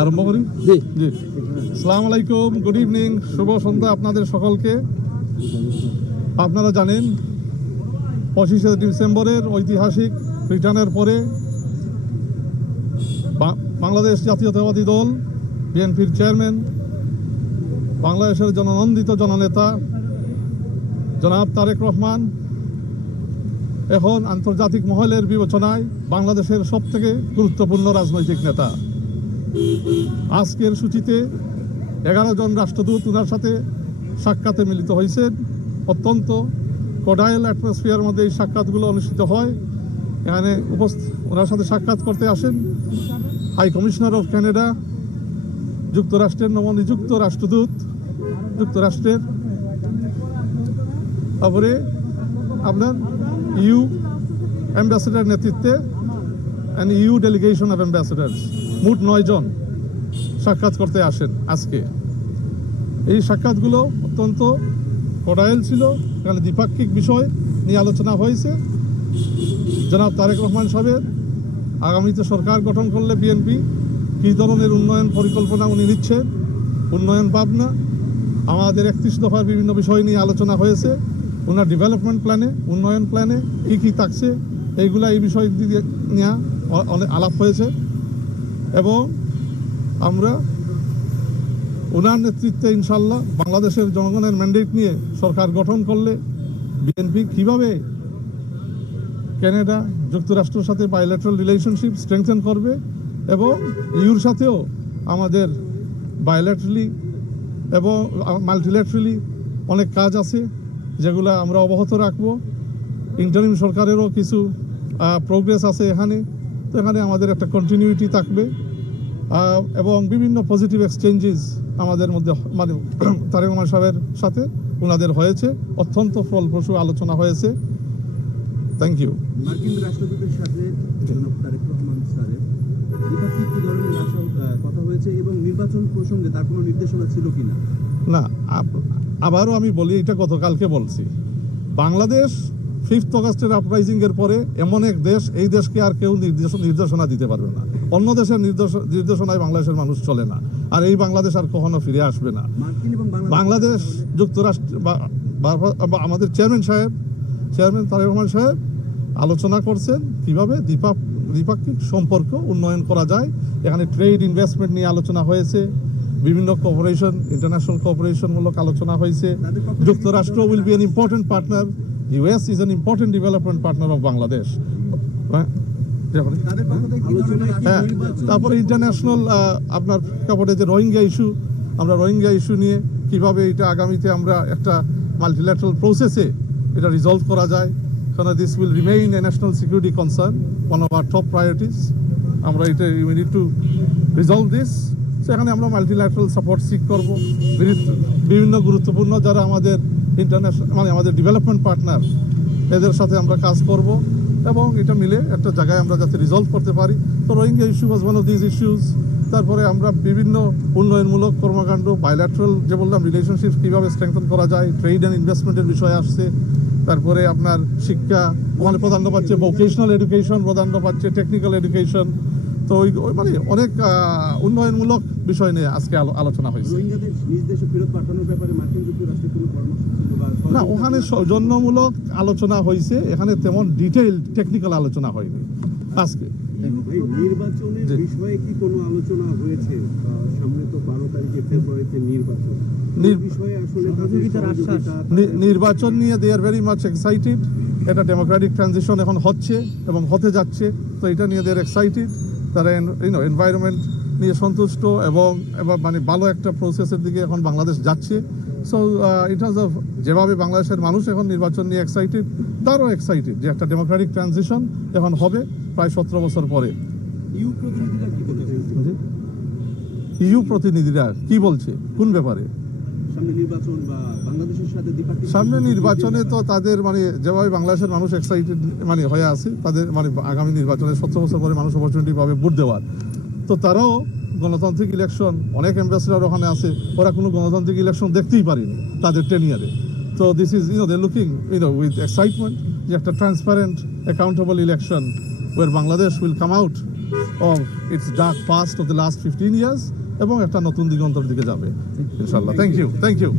আরম্ভ করি। জি জি, আসসালামু আলাইকুম, গুড ইভিনিং, শুভ সন্ধ্যা আপনাদের সকলকে। আপনারা জানেন 25শে ডিসেম্বরের ঐতিহাসিক রিটার্নের পরে বাংলাদেশ জাতীয়তাবাদী দল বিএনপির চেয়ারম্যান, বাংলাদেশের জননন্দিত জননেতা জনাব তারেক রহমান এখন আন্তর্জাতিক মহলের বিবেচনায় বাংলাদেশের সবথেকে গুরুত্বপূর্ণ রাজনৈতিক নেতা। আজকের সূচিতে 11 জন রাষ্ট্রদূত ওনার সাথে সাক্ষাতে মিলিত হয়েছেন। অত্যন্ত কোডাইল অ্যাটমসফিয়ার মধ্যে এই সাক্ষাৎগুলো অনুষ্ঠিত হয়। এখানে ওনার সাথে সাক্ষাৎ করতে আসেন হাই কমিশনার অফ ক্যানাডা, যুক্তরাষ্ট্রের নবনিযুক্ত রাষ্ট্রদূত যুক্তরাষ্ট্রের, তারপরে আপনার ইউ অ্যাম্বাসেডার নেতৃত্বে and EU delegation of ambassadors, মোট 9 জন সাক্ষাৎ করতে আসেন আজকে। এই সাক্ষাৎগুলো অত্যন্ত কোডাইল ছিল। এখানে দ্বিপাক্ষিক বিষয় নিয়ে আলোচনা হয়েছে। জনাব তারেক রহমান সাহেবের আগামীতে সরকার গঠন করলে বিএনপি কী ধরনের উন্নয়ন পরিকল্পনা উনি নিচ্ছেন, উন্নয়ন ভাবনা, আমাদের 31 দফার বিভিন্ন বিষয় নিয়ে আলোচনা হয়েছে। ওনার ডেভেলপমেন্ট প্ল্যানে, উন্নয়ন প্ল্যানে কী কী থাকছে এইগুলা, এই বিষয় নিয়ে অনেক আলাপ হয়েছে। এবং আমরা ওনার নেতৃত্বে ইনশাল্লাহ বাংলাদেশের জনগণের ম্যান্ডেট নিয়ে সরকার গঠন করলে বিএনপি কীভাবে ক্যানাডা যুক্তরাষ্ট্রের সাথে বাইল্যাটারাল রিলেশনশিপ স্ট্রেংথেন করবে এবং ইউর সাথেও আমাদের বাইল্যাটারালি এবং মাল্টিল্যাটারালি অনেক কাজ আছে যেগুলো আমরা অব্যাহত রাখবো। ইন্টারিম সরকারেরও কিছু প্রোগ্রেস আছে এখানে, তো এখানে আমাদের একটা কন্টিনিউটি থাকবে এবং বিভিন্ন পজিটিভ এক্সচেঞ্জেস আমাদের মধ্যে মানে তারেক রহমান সাহেবের সাথে ওনাদের হয়েছে। অত্যন্ত ফলপ্রসূ আলোচনা হয়েছে। Thank you. মার্কিন রাষ্ট্রদূতের সাথে তারেক রহমান স্যারের দ্বিপাক্ষিক কি ধরনের কথা হয়েছে এবং নির্বাচন প্রসঙ্গে তার কোনো নির্দেশনা ছিল কিনা? না, আবারও আমি বলি, এটা গতকালকে বলছি, বাংলাদেশ 5 অগাস্টের আপরাইজিংয়ের পরে এমন এক দেশ, এই দেশকে আর কেউ নির্দেশনা দিতে পারবে না। অন্য দেশের নির্দেশনায় বাংলাদেশের মানুষ চলে না, আর এই বাংলাদেশ আর কখনো ফিরে আসবে না। বাংলাদেশ যুক্তরাষ্ট্র বা আমাদের চেয়ারম্যান তারেক রহমান সাহেব আলোচনা করছেন কিভাবে দ্বিপাক্ষিক সম্পর্ক উন্নয়ন করা যায়। এখানে ট্রেড ইনভেস্টমেন্ট নিয়ে আলোচনা হয়েছে, বিভিন্ন কোঅপারেশন, ইন্টারন্যাশনাল কোঅপারেশনমূলক আলোচনা হয়েছে। যুক্তরাষ্ট্র will be an important partner, US is an important development partner of Bangladesh. হ্যাঁ, তারপরে ইন্টারন্যাশনাল আপনার কাপড়ে যে রোহিঙ্গা ইস্যু, আমরা রোহিঙ্গা ইস্যু নিয়ে কিভাবে এটা আগামীতে আমরা একটা মাল্টিল্যাটারাল প্রসেসে এটা রিজলভ করা যায়, কারণ this will remain a national security concern, one of our top priorities. আমরা এটা we need to resolve this. সেখানে আমরা মাল্টিল্যাটারাল সাপোর্ট সিক করবো। বিভিন্ন গুরুত্বপূর্ণ যারা আমাদের ইন্টারন্যাশনাল মানে আমাদের ডেভেলপমেন্ট পার্টনার, এদের সাথে আমরা কাজ করব এবং এটা মিলে একটা জায়গায় আমরা যাতে রিজলভ করতে পারি। তো Rohingya issue was one of this issues. তারপরে আমরা বিভিন্ন উন্নয়নমূলক কর্মকাণ্ড, বাইল্যাটারাল যে বললাম রিলেশনশিপ কীভাবে স্ট্রেংথেন করা যায়, ট্রেড অ্যান্ড ইনভেস্টমেন্টের বিষয় আসছে। তারপরে আপনার শিক্ষা, ওখানে প্রাধান্য পাচ্ছে ভোকেশনাল এডুকেশন, প্রাধান্য পাচ্ছে টেকনিক্যাল এডুকেশন। তো ওই মানে অনেক উন্নয়নমূলক বিষয় নিয়ে আজকে আলোচনা হয়েছে। না, ওখানে সৌজন্যমূলক আলোচনা হয়েছে, এখানে তেমন ডিটেইল টেকনিক্যাল আলোচনা হয়নি আজকে। নির্বাচনের বিষয়ে কি কোনো আলোচনা হয়েছে? সামনে তো 12 তারিখে ফেব্রুয়ারিতে নির্বাচন, নির্বাচন নিয়ে দে আর ভেরি মাচ এক্সাইটেড। এটা ডেমোক্রেটিক ট্রানজিশন এখন হচ্ছে এবং হতে যাচ্ছে, তো এটা নিয়ে দে আর এক্সাইটেড। তারা এনভায়রনমেন্ট নিয়ে সন্তুষ্ট এবং মানে ভালো একটা প্রসেসের দিকে এখন বাংলাদেশ যাচ্ছে। সো ইট টার্মস অফ যেভাবে বাংলাদেশের মানুষ এখন নির্বাচন নিয়ে এক্সাইটেড, তারও এক্সাইটেড যে একটা ডেমোক্রেটিক ট্রানজিশন এখন হবে প্রায় 17 বছর পরে। ইউ প্রতিনিধিরা কি বলছে কোন ব্যাপারে? সামনে নির্বাচনে তো তাদের মানে যেভাবে বাংলাদেশের মানুষ এক্সাইটেড মানে হয়ে আছে, তাদের মানে আগামী নির্বাচনে 17 বছর পরে মানুষ অপরচুনিটি পাবে ভোট দেওয়ার। তো তারাও গণতান্ত্রিক ইলেকশন, অনেক অ্যাম্বাসেডার ওখানে আছে, ওরা কোনো গণতান্ত্রিক ইলেকশন দেখতেই পারেনি তাদের টেনিয়ারে। তো this is they looking with excitement যে একটা transparent accountable election where Bangladesh will come out of its dark past of the last 15 years এবং একটা নতুন দিগন্তের দিকে যাবে ইনশাআল্লাহ। Thank you.